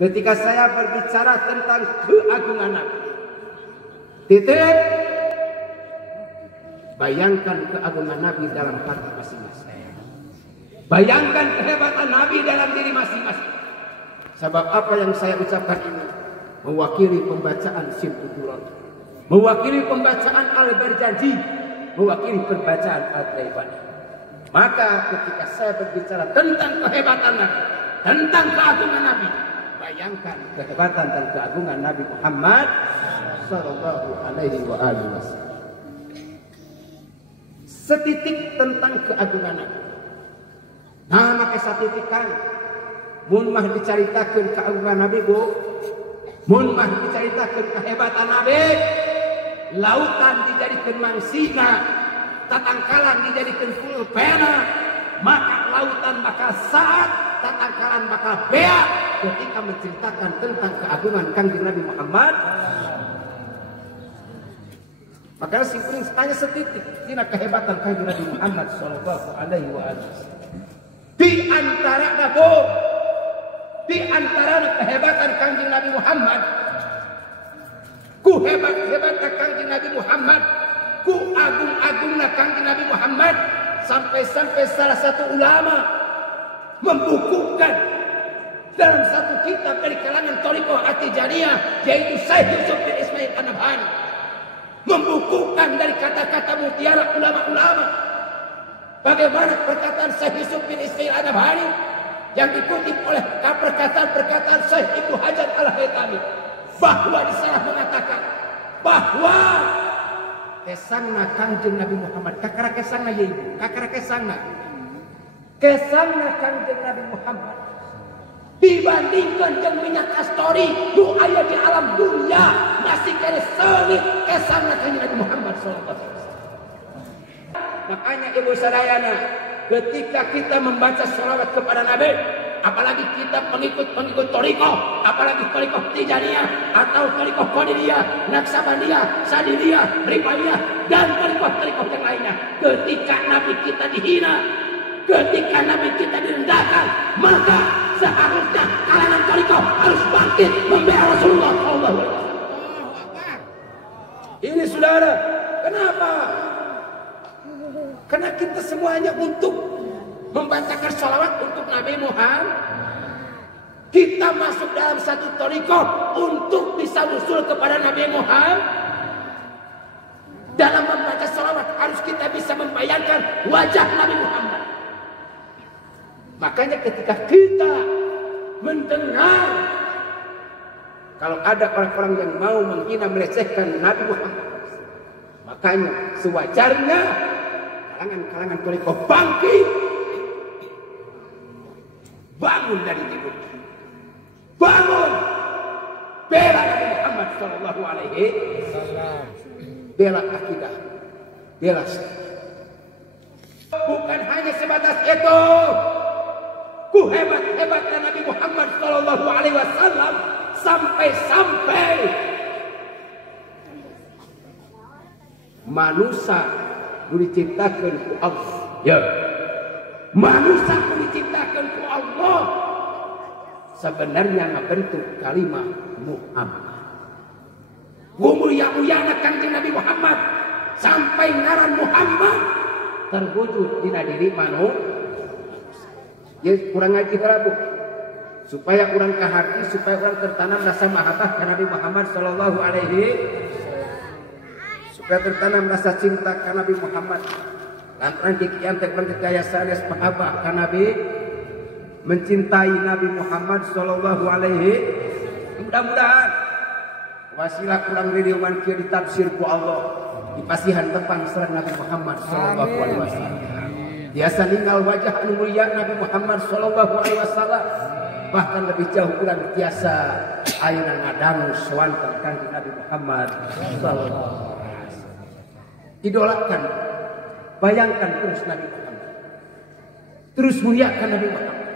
ketika saya berbicara tentang keagungan Nabi. Titik. Bayangkan keagungan Nabi dalam hati masing-masing. Bayangkan kehebatan Nabi dalam diri masing-masing. Sebab apa yang saya ucapkan ini mewakili pembacaan Simputuron, mewakili pembacaan Al-Barjanji, mewakili pembacaan Al-Taibani. Maka ketika saya berbicara tentang kehebatan Nabi, tentang keagungan Nabi, bayangkan kehebatan dan keagungan Nabi Muhammad sallallahu alaihi wasallam. Setitik tentang keagungan Nabi. Nah, maka satitikan mun mah dicaritakeun keagungan Nabi, Bu. Mun mah dicaritakeun kehebatan Nabi, lautan dijadikeun mangsina, tatangkalan dijadikeun pulpena, maka lautan bakal saat, tatangkalan bakal beak ketika menceritakan tentang keagungan Kangjeng Nabi Muhammad. Maka simpulnya hanya setitik tina kehebatan Kangjeng Nabi Muhammad sallallahu alaihi wasallam. Di antara nabo, di antara kehebatan Kangjeng Nabi Muhammad, ku hebat-hebat Kangjeng Nabi Muhammad, ku agung-agungna Kangjeng Nabi Muhammad, sampai-sampai salah satu ulama membukukan dalam satu kitab dari kalangan Thariqah At-Tijaniyah, yaitu Syekh Yusuf bin Ismail An-Nabhani, membukukan dari kata-kata mutiara ulama-ulama bagaimana perkataan Syekh Yusuf bin Ismail An-Nabhani yang dikutip oleh perkataan-perkataan Syekh Ibnu Hajar Al-Haytami, bahwa di sana mengatakan bahwa kesangna Kangjeng Nabi Muhammad, kakara kesangna ya ibu, kakara kesangna Kangjeng Nabi Muhammad dibandingkan dengan minyak kastori nu aya di alam dunia masih kena selit kesangna Kangjeng Nabi Muhammad sallallahu alaihi wasallam. Makanya ibu sadayana, ketika kita membaca sholawat kepada Nabi, apalagi kita pengikut Thariqah, apalagi Thariqah Tijaniyah atau Thariqah Qadiriyah, Naqsabandiyah, Sadiriyah, Rifaiyah, dan Thariqah yang lainnya, ketika Nabi kita dihina, ketika Nabi kita direndahkan, maka seharusnya kalangan Thariqah harus bangkit membela Rasulullah sallallahu alaihi wasallam. Ini saudara, kenapa? Karena kita semuanya untuk membacakan sholawat untuk Nabi Muhammad. Kita masuk dalam satu thariqah untuk bisa usul kepada Nabi Muhammad. Dalam membaca sholawat harus kita bisa membayangkan wajah Nabi Muhammad. Makanya ketika kita mendengar kalau ada orang-orang yang mau menghina melecehkan Nabi Muhammad, makanya sewajarnya kalangan thariqah bangkit, bangun dari tidur, bangun bela Nabi Muhammad sallallahu alaihi wasallam, bela akidah, bela syariat. Bukan hanya sebatas itu, ku hebat-hebatnya Nabi Muhammad sallallahu alaihi wasallam sampai-sampai manusia diciptakan ku Allah. Ya. Manusia diciptakan ku Allah sebenarnya membentuk kalimat Muhammad. Mulia-muliana Kangjeng Nabi Muhammad sampai ngaran Muhammad terwujud di diri manusia. Ya kurang ngaji harabu supaya orang kahati, supaya orang tertanam rasa mahabbah ke Nabi Muhammad sallallahu alaihi, supaya tertanam rasa cinta ke Nabi Muhammad. Lantaran dikian tekman kekaya sanes mahabbah ke Nabi, mencintai Nabi Muhammad sallallahu alaihi. Mudah-mudahan wasilah kurang ridiuman kieu ditafsir ku Allah dipasihan tepang sareng Nabi Muhammad sallallahu alaihi wasallam. Biasa ninggal wajah anu mulia Nabi Muhammad sallallahu alaihi wasallam, bahkan lebih jauh kurang biasa ayeuna ngadangu sawanten Kangjeng Nabi Muhammad sallallahu alaihi wasallam. Idolakan, bayangkan terus Nabi Muhammad, terus muliakan Nabi Muhammad,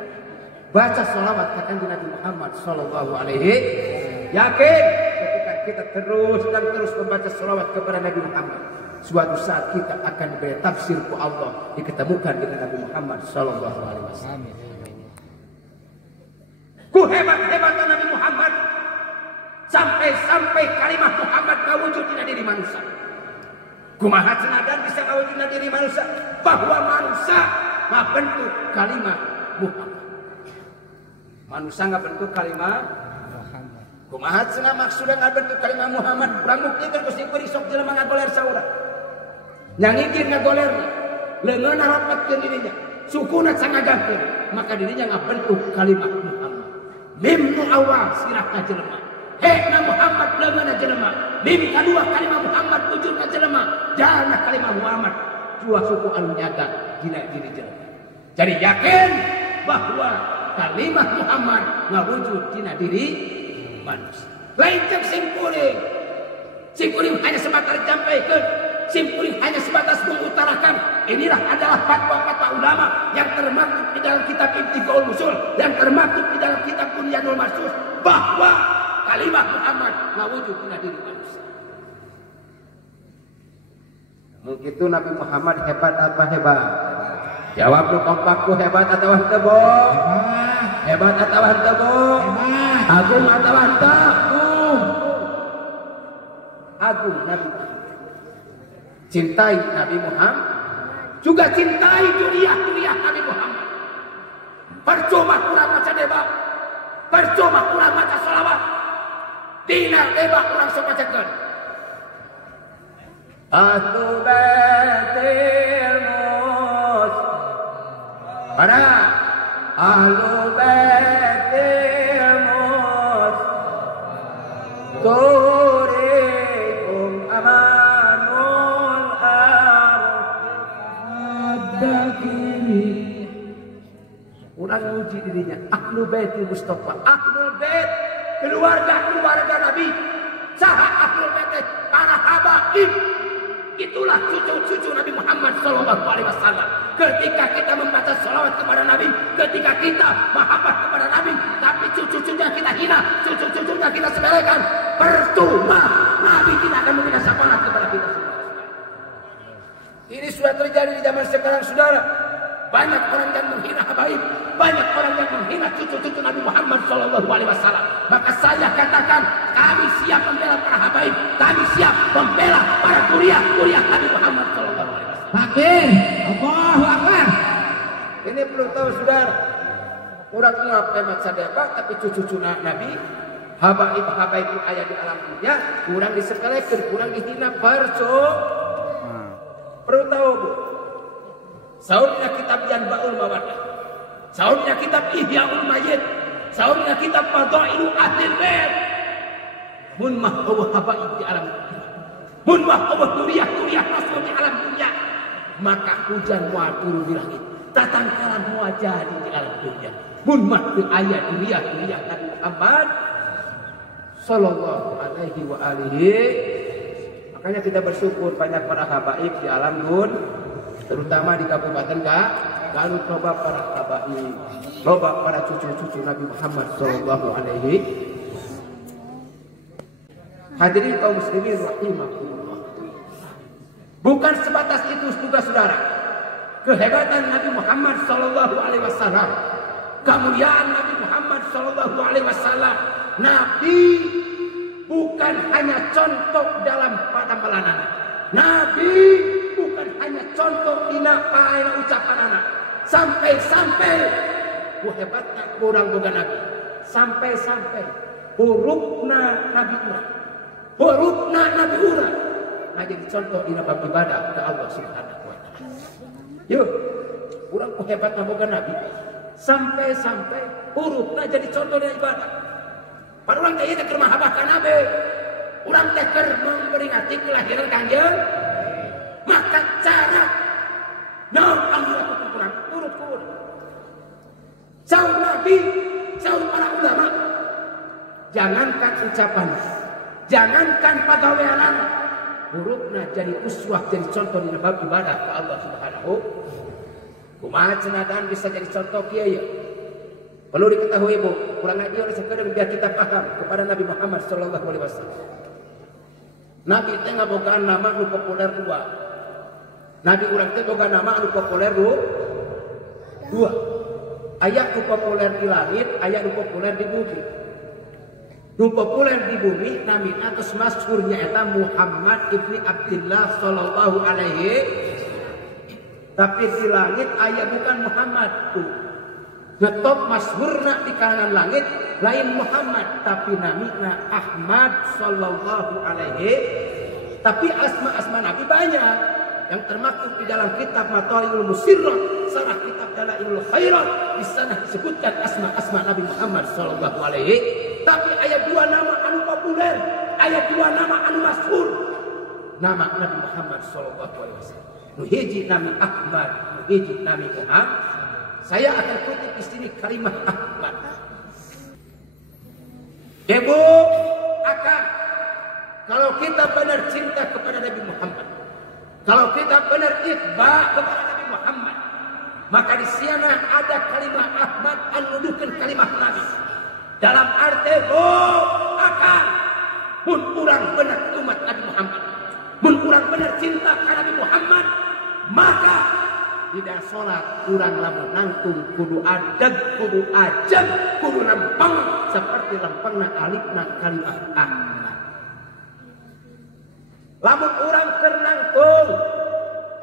baca sholawat ke Kangjeng Nabi Muhammad sallallahu alaihi wasallam. Yakin ketika kita terus dan terus membaca sholawat kepada Nabi Muhammad, suatu saat kita akan diberi tafsir ku Allah, diketemukan dengan Nabi Muhammad sallallahu alaihi wasallam. Ku hebat-hebatnya Nabi Muhammad sampai kalimat Muhammad ngawujud dina diri manusia. Kumaha cenah bisa ngawujud dina diri manusia bahwa manusia ngabentuk kalimat Muhammad. Manusia ngabentuk kalimat Muhammad. Kumaha cenah maksudna ngabentuk kalimat Muhammad? Urang muktikeun Gusti beri sok jelema ngagoler saurang. Nyangigin ngagolerna, leungeun harapatkeun dirinya, sukuna sangagahkeun, maka dirinya ngabentuk kalimat Muhammad. Mim nu awal sirahna jelema. Hekna Muhammad leungeunna jelema. Mim kadua kalimat Muhammad wujudna jelema. Jalna kalimat Muhammad dua suku anu nyaga dina diri jelema. Jadi yakin bahwa kalimat Muhammad ngawujud dina diri manusia. Lain cek simkuring. Simkuring hanya sebatas menyampaikan, simkuring hanya sebatas mengutarakan. Inilah adalah fatwa-fatwa ulama yang termaktub di dalam kitab Ibtiqaul Usul, yang termaktub di dalam kitab Bunyanul Marsus, bahwa kalimat Muhammad ngawujud dina diri manusia. Begitu Nabi Muhammad hebat apa hebat? Jawab lu kompakku, hebat atau henteu, Bo? Hebat atau henteu, Bo? Agung atau henteu? Agung Nabi Muhammad. Cintai Nabi Muhammad, juga cintai duriah Nabi Muhammad. Percuma kurang baca debat, percuma kurang baca sholawat, dina debat kurang sopacekeun. Ahlu baitil mus, para ahlu baitil mus, turikum amanul ardakini. Urang uji dirinya, ahlu baitil Mustafa, ahlul bait, keluarga Nabi. Saha ahlul bait? Para habaib. Itulah cucu-cucu Nabi Muhammad SAW. Ketika kita membaca salawat kepada Nabi, ketika kita mahabbah kepada Nabi, tapi cucu-cucunya kita hina, cucu-cucunya kita sepelekan, percuma Nabi tidak akan memberikan syafaat kepada kita semua. Ini sudah terjadi di zaman sekarang, saudara. Banyak orang yang menghina habaib, banyak orang yang menghina cucu-cucu Nabi Muhammad SAW. Maka saya katakan, kami siap membela para habaib, kami siap membela para kuliah Nabi Muhammad SAW. Takbir, Allahu Akbar. Ini perlu tahu, saudara. Orang ngap hemat sadebak, tapi cucu-cucu Nabi, habaib itu ayat di alam dunia, kurang disepelekan, kurang dihina, perlu tahu, Bu. Saurnya kitab Yanba'ul Mawadah, saurnya kitab Ihya'ul Mayyit, saurnya kitab Fadhailul Ahlil Bait. Mun mah Allah habaib di alam dunia, mun mah Allah duriah Rasul di alam dunia, maka hujan moal turun di langit, tatangkalan moal jadi di alam dunia. Mun mah teu aya duriah Nabi Muhammad sallallahu alaihi wa alihi. Makanya kita bersyukur banyak para habaib di alam dunia, terutama di Kabupaten Garut, loba para habaib, loba para cucu-cucu Nabi Muhammad sallallahu alaihi. Hadirin kaum muslimin rahimakumullah. Bukan sebatas itu juga, saudara. Kehebatan Nabi Muhammad sallallahu alaihi wasallam, kemuliaan Nabi Muhammad sallallahu alaihi wasallam. Nabi bukan hanya contoh dalam pada melanana. Nabi bukan hanya contoh dina paena ucapan anak. Sampai-sampai hebatna kurang boga Nabi. Sampai-sampai hurufna Nabi urang. Hurufna Nabi urang. Nah jadi contoh dina bab ibadah ke Allah Subhanahu wa taala. Yuk, urang hebatna boga Nabi. Sampai-sampai hurufna jadi contoh dina ibadah. Para urang teh ieu keur mahabbahkan Nabi. Urang teh keur memperingati kelahiran Kangjeng. Maka cara naon anu dilakukan kurang urut-urut. Saur Nabi, saur para ulama, jangankan ucapan, jangankan pagaweanan, hurufna jadi uswah, jadi contoh di bab ibadah ke Allah Subhanahu. Kumaha cenah bisa jadi contoh kieu ya? Perlu diketahui, Bu, kurang ngaji oleh sekedar biar kita paham kepada Nabi Muhammad sallallahu alaihi wasallam. Nabi teh ngabogaan nama nu populer dua. Nabi urang teh boga nama anu populer dua. Aya nu populer di langit, aya nu populer di bumi. Nu populer di bumi nami atas masyhurnya eta Muhammad ibni Abdullah sallallahu alaihi. Tapi di langit aya bukan Muhammad tuh. Getop masyhurna di kalangan langit lain Muhammad tapi namina Ahmad sallallahu alaihi. Tapi asma-asma Nabi banyak yang termaktub di dalam kitab Mathalul Musirrat, sarah kitab Dalailul Khairat. Di sana disebutkan asma-asma Nabi Muhammad sallallahu alaihi. Tapi ayat 2 nama anu populer, ayat 2 nama anu masyhur. Nama Nabi Muhammad sallallahu alaihi wasallam. Nu hiji nami Ahmad, nu hiji nami Muhammad. Saya akan kutip di sini kalimat Ahmad. Ibu akan, kalau kita benar cinta kepada Nabi Muhammad, kalau kita benar itba kepada Nabi Muhammad, maka di sana ada kalimat Ahmad anu nuduhkeun kalimat Nabi. Dalam arti akan mun urang benar umat Nabi Muhammad, mun urang benar cinta ka Nabi Muhammad, maka tidak sholat urang lamun nangtung kudu adeg, kudu ajeg, kudu lempeng seperti lempengna alifna kalimat Ahmad. Lamun urang keur nangtung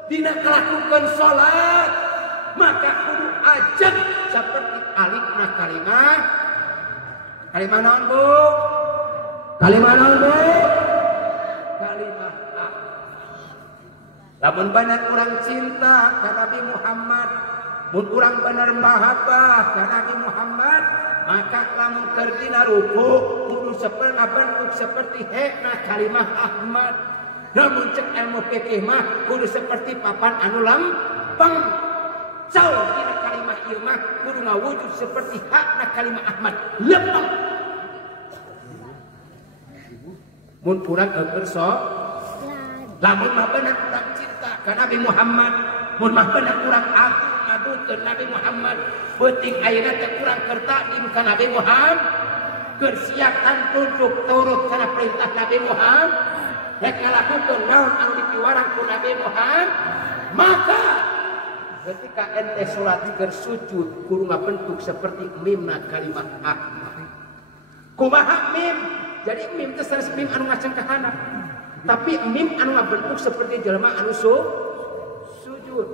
dina ngalakukeun sholat, maka kudu ajeg seperti alifna kalimat naon Bu? Kalimat naon Bu? Kalimat Ahmad. Lamun bener urang cinta ka Nabi Muhammad, mun urang bener mahabbah ka Nabi Muhammad, maka lamun keur dina ruku kudu bentuk seperti hekna kalimat Ahmad. Namun cek ilmu fikih mah kudu seperti papan anu lempeng. Jauh dina kalimat ieu mah kudu ngawujud seperti hakna kalimat Ahmad, lempeng. Mun urang keur lamun mah bener urang cinta ka Nabi Muhammad, mun mah bener urang agung ngadukeun Nabi Muhammad, beuting ayeuna teh urang keur takdim ka Nabi Muhammad, keur siap tunduk turut kana perintah Nabi Muhammad, rek ngalakukeun naon anu dipiwarang ku Nabi Muhammad, maka ketika ente salat keur sujud kudu ngabentuk seperti mimna kalimat Ahmad. Kumaha mim? Jadi mim teh sanes mim anu ngaceng ka handap. Tapi mim anu ngabentuk seperti jelema anu sujud.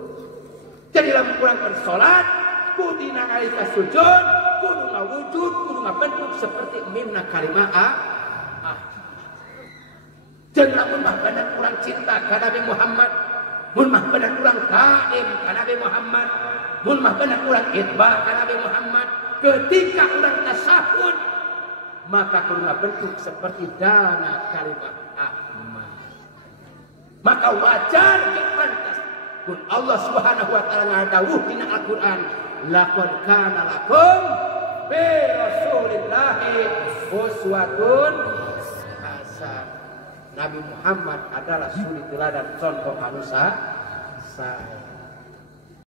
Jadi lamun urang keur salat, kudu dina nalika sujud, kudu ngawujud, kudu ngabentuk seperti mimna kalimat Ahmad. Jeung lamun mah bener urang cinta ka Nabi Muhammad, mun mah bener urang taim ka Nabi Muhammad, mun mah bener urang itba ka Nabi Muhammad, ketika urang tasyahud, maka kudu ngabentuk seperti dana kalimat Ahmad. Maka wajar jeung pantas kun Allah Subhanahu wa taala ngadawuh dina Al-Qur'an, laqad kana lakum bi Rasulillahi uswatun hasanah. Nabi Muhammad adalah suri teladan contoh anu saya.